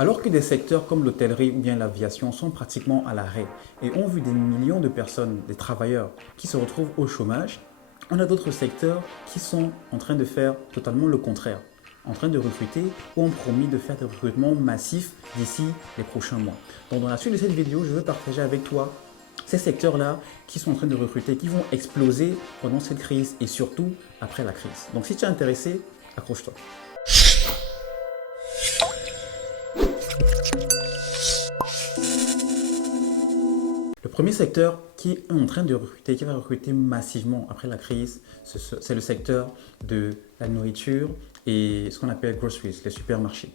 Alors que des secteurs comme l'hôtellerie ou bien l'aviation sont pratiquement à l'arrêt et ont vu des millions de personnes, des travailleurs, qui se retrouvent au chômage, on a d'autres secteurs qui sont en train de faire totalement le contraire, en train de recruter ou ont promis de faire des recrutements massifs d'ici les prochains mois. Donc dans la suite de cette vidéo, je veux partager avec toi ces secteurs-là qui sont en train de recruter, qui vont exploser pendant cette crise et surtout après la crise. Donc si tu es intéressé, accroche-toi. Le premier secteur qui est en train de recruter, qui va recruter massivement après la crise, c'est le secteur de la nourriture et ce qu'on appelle groceries, les supermarchés.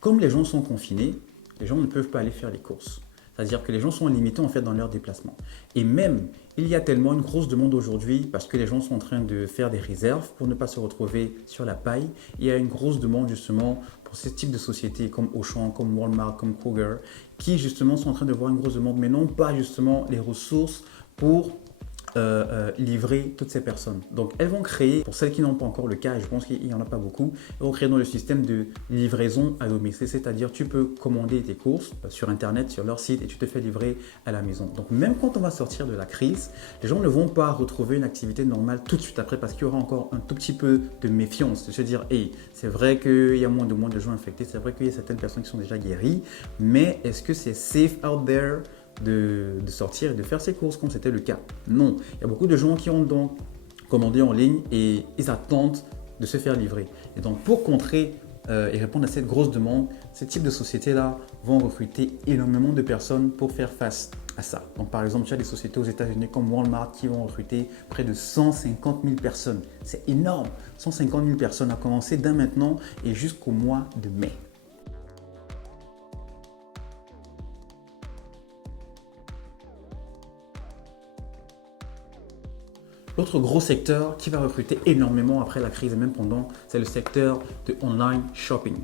Comme les gens sont confinés, les gens ne peuvent pas aller faire les courses. C'est-à-dire que les gens sont limités en fait dans leurs déplacements. Et même, il y a tellement une grosse demande aujourd'hui parce que les gens sont en train de faire des réserves pour ne pas se retrouver sur la paille. Il y a une grosse demande justement pour ce type de sociétés comme Auchan, comme Walmart, comme Kroger, qui justement sont en train de voir une grosse demande, mais non pas justement les ressources pour livrer toutes ces personnes. Donc elles vont créer, pour celles qui n'ont pas encore le cas, et je pense qu'il n'y en a pas beaucoup, elles vont créer dans le système de livraison à domicile, c'est-à-dire tu peux commander tes courses sur internet, sur leur site et tu te fais livrer à la maison. Donc même quand on va sortir de la crise, les gens ne vont pas retrouver une activité normale tout de suite après parce qu'il y aura encore un tout petit peu de méfiance, de se dire hey, c'est vrai qu'il y a moins de gens infectés, c'est vrai qu'il y a certaines personnes qui sont déjà guéries, mais est-ce que c'est safe out there de sortir et de faire ses courses comme c'était le cas? Non. Il y a beaucoup de gens qui ont donc commandé en ligne et ils attendent de se faire livrer. Et donc pour contrer et répondre à cette grosse demande, ce type de sociétés-là vont recruter énormément de personnes pour faire face à ça. Donc par exemple, tu as des sociétés aux États-Unis comme Walmart qui vont recruter près de 150 000 personnes. C'est énorme. 150 000 personnes à commencer dès maintenant et jusqu'au mois de mai. L'autre gros secteur qui va recruter énormément après la crise et même pendant, c'est le secteur de online shopping,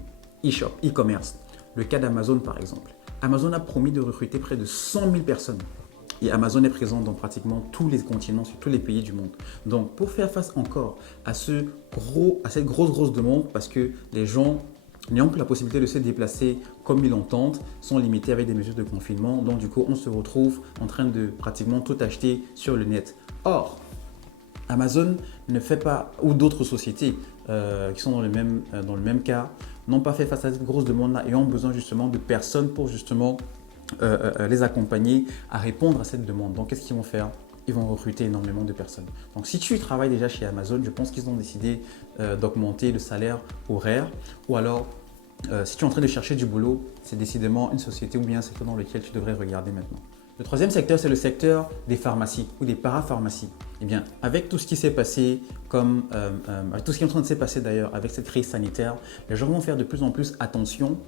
e-shop, e-commerce. Le cas d'Amazon par exemple. Amazon a promis de recruter près de 100 000 personnes. Et Amazon est présent dans pratiquement tous les continents, sur tous les pays du monde. Donc pour faire face encore à cette grosse demande, parce que les gens n'ayant plus la possibilité de se déplacer comme ils l'entendent, sont limités avec des mesures de confinement. Donc du coup, on se retrouve en train de pratiquement tout acheter sur le net. Or, Amazon ne fait pas, ou d'autres sociétés qui sont dans le même cas, n'ont pas fait face à cette grosse demande-là et ont besoin justement de personnes pour justement les accompagner à répondre à cette demande. Donc, qu'est-ce qu'ils vont faire? Ils vont recruter énormément de personnes. Donc, si tu travailles déjà chez Amazon, je pense qu'ils ont décidé d'augmenter le salaire horaire ou alors si tu es en train de chercher du boulot, c'est décidément une société ou bien un secteur dans lequel tu devrais regarder maintenant. Le troisième secteur, c'est le secteur des pharmacies ou des parapharmacies. Eh bien, avec tout ce qui s'est passé, avec tout ce qui est en train de se passer d'ailleurs avec cette crise sanitaire, les gens vont faire de plus en plus attention,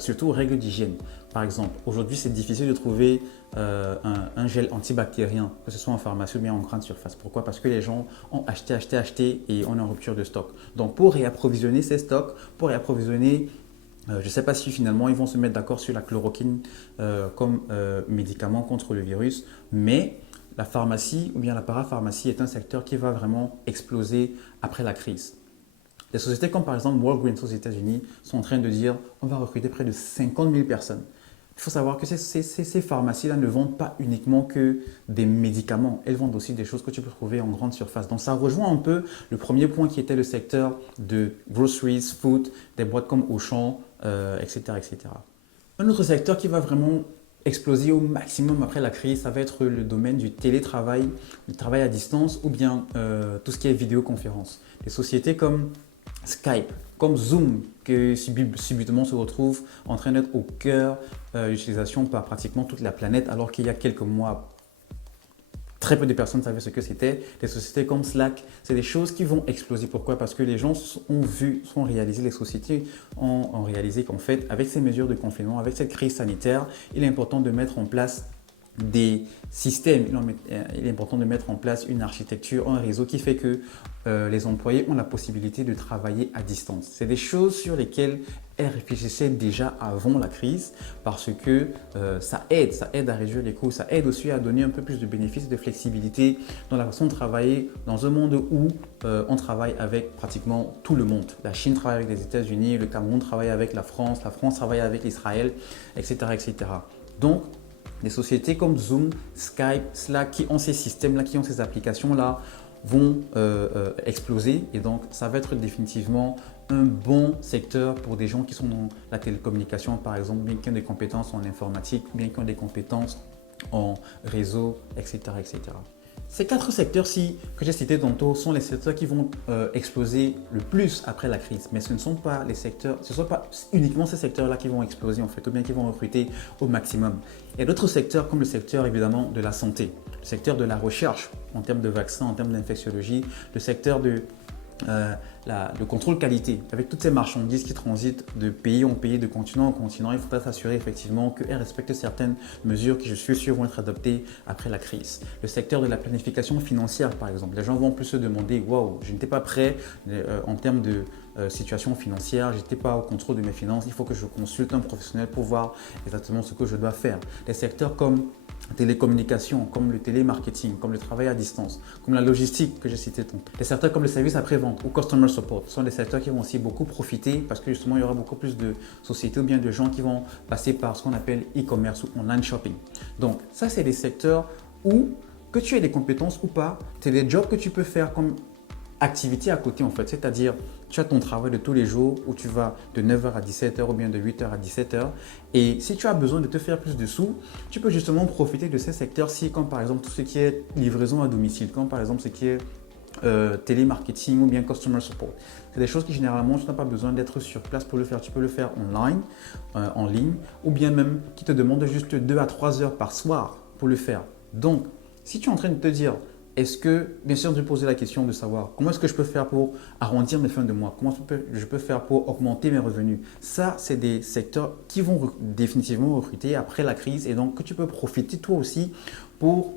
surtout aux règles d'hygiène. Par exemple, aujourd'hui, c'est difficile de trouver un gel antibactérien, que ce soit en pharmacie ou bien en grande surface. Pourquoi? Parce que les gens ont acheté et on est en rupture de stock. Donc, pour réapprovisionner ces stocks, pour réapprovisionner je ne sais pas si finalement ils vont se mettre d'accord sur la chloroquine comme médicament contre le virus, mais la pharmacie ou bien la parapharmacie est un secteur qui va vraiment exploser après la crise. Des sociétés comme par exemple Walgreens aux États-Unis sont en train de dire on va recruter près de 50 000 personnes. Il faut savoir que ces pharmacies-là ne vendent pas uniquement que des médicaments, elles vendent aussi des choses que tu peux trouver en grande surface. Donc ça rejoint un peu le premier point qui était le secteur de groceries, food, des boîtes comme Auchan, etc., etc. Un autre secteur qui va vraiment exploser au maximum après la crise, ça va être le domaine du télétravail, du travail à distance ou bien tout ce qui est vidéoconférence. Des sociétés comme Skype, comme Zoom, qui subitement se retrouve en train d'être au cœur de l'utilisation par pratiquement toute la planète, alors qu'il y a quelques mois, très peu de personnes savaient ce que c'était. Des sociétés comme Slack, c'est des choses qui vont exploser. Pourquoi? Parce que les gens les sociétés ont réalisé qu'en fait, avec ces mesures de confinement, avec cette crise sanitaire, il est important de mettre en place des systèmes, il est important de mettre en place une architecture, un réseau qui fait que les employés ont la possibilité de travailler à distance. C'est des choses sur lesquelles elles réfléchissaient déjà avant la crise parce que ça aide à réduire les coûts, ça aide aussi à donner un peu plus de bénéfices, de flexibilité dans la façon de travailler dans un monde où on travaille avec pratiquement tout le monde. La Chine travaille avec les États-Unis, le Cameroun travaille avec la France travaille avec l'Israël, etc., etc. Donc, des sociétés comme Zoom, Skype, Slack qui ont ces systèmes-là, qui ont ces applications-là, vont exploser. Et donc, ça va être définitivement un bon secteur pour des gens qui sont dans la télécommunication, par exemple, bien qu'ils aient des compétences en informatique, bien qu'ils aient des compétences en réseau, etc., etc. Ces 4 secteurs-ci que j'ai cités tantôt sont les secteurs qui vont exploser le plus après la crise. Mais ce ne sont pas les secteurs, ce ne sont pas uniquement ces secteurs-là qui vont exploser en fait, ou bien qui vont recruter au maximum. Il y a d'autres secteurs comme le secteur évidemment de la santé, le secteur de la recherche en termes de vaccins, en termes d'infectiologie, le secteur de le contrôle qualité. Avec toutes ces marchandises qui transitent de pays en pays, de continent en continent, il faudra s'assurer effectivement qu'elles respectent certaines mesures qui, je suis sûr, vont être adoptées après la crise. Le secteur de la planification financière, par exemple. Les gens vont plus se demander « Waouh, je n'étais pas prêt en termes de situation financière, je n'étais pas au contrôle de mes finances, il faut que je consulte un professionnel pour voir exactement ce que je dois faire. » Les secteurs comme télécommunications, comme le télémarketing, comme le travail à distance, comme la logistique que j'ai cité tantôt. Les secteurs comme le service après-vente ou customer support sont des secteurs qui vont aussi beaucoup profiter parce que justement il y aura beaucoup plus de sociétés ou bien de gens qui vont passer par ce qu'on appelle e-commerce ou online shopping. Donc ça c'est des secteurs où que tu aies des compétences ou pas, c'est des jobs que tu peux faire comme activité à côté en fait, c'est-à-dire tu as ton travail de tous les jours où tu vas de 9h à 17h ou bien de 8h à 17h et si tu as besoin de te faire plus de sous, tu peux justement profiter de ces secteurs-ci comme par exemple tout ce qui est livraison à domicile, comme par exemple ce qui est télémarketing ou bien customer support. C'est des choses qui généralement tu n'as pas besoin d'être sur place pour le faire, tu peux le faire online, en ligne ou bien même qui te demande juste 2 à 3 heures par soir pour le faire. Donc si tu es en train de te dire est-ce que, bien sûr, de poser la question de savoir comment est-ce que je peux faire pour arrondir mes fins de mois, comment je peux faire pour augmenter mes revenus. Ça, c'est des secteurs qui vont définitivement recruter après la crise et donc que tu peux profiter toi aussi pour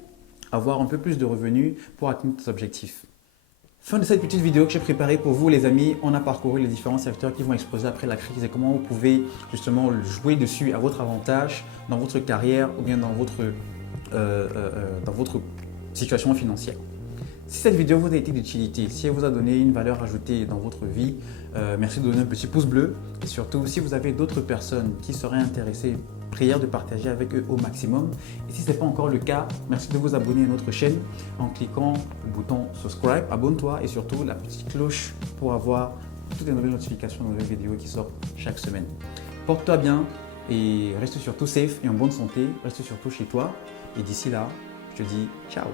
avoir un peu plus de revenus pour atteindre tes objectifs. Fin de cette petite vidéo que j'ai préparée pour vous les amis. On a parcouru les différents secteurs qui vont exploser après la crise et comment vous pouvez justement jouer dessus à votre avantage dans votre carrière ou bien dans votre situation financière. Si cette vidéo vous a été d'utilité, si elle vous a donné une valeur ajoutée dans votre vie, merci de donner un petit pouce bleu. Et surtout, si vous avez d'autres personnes qui seraient intéressées, prière de partager avec eux au maximum. Et si ce n'est pas encore le cas, merci de vous abonner à notre chaîne en cliquant le bouton subscribe, abonne-toi et surtout la petite cloche pour avoir toutes les nouvelles notifications, de nouvelles vidéos qui sortent chaque semaine. Porte-toi bien et reste surtout safe et en bonne santé. Reste surtout chez toi. Et d'ici là, je te dis ciao.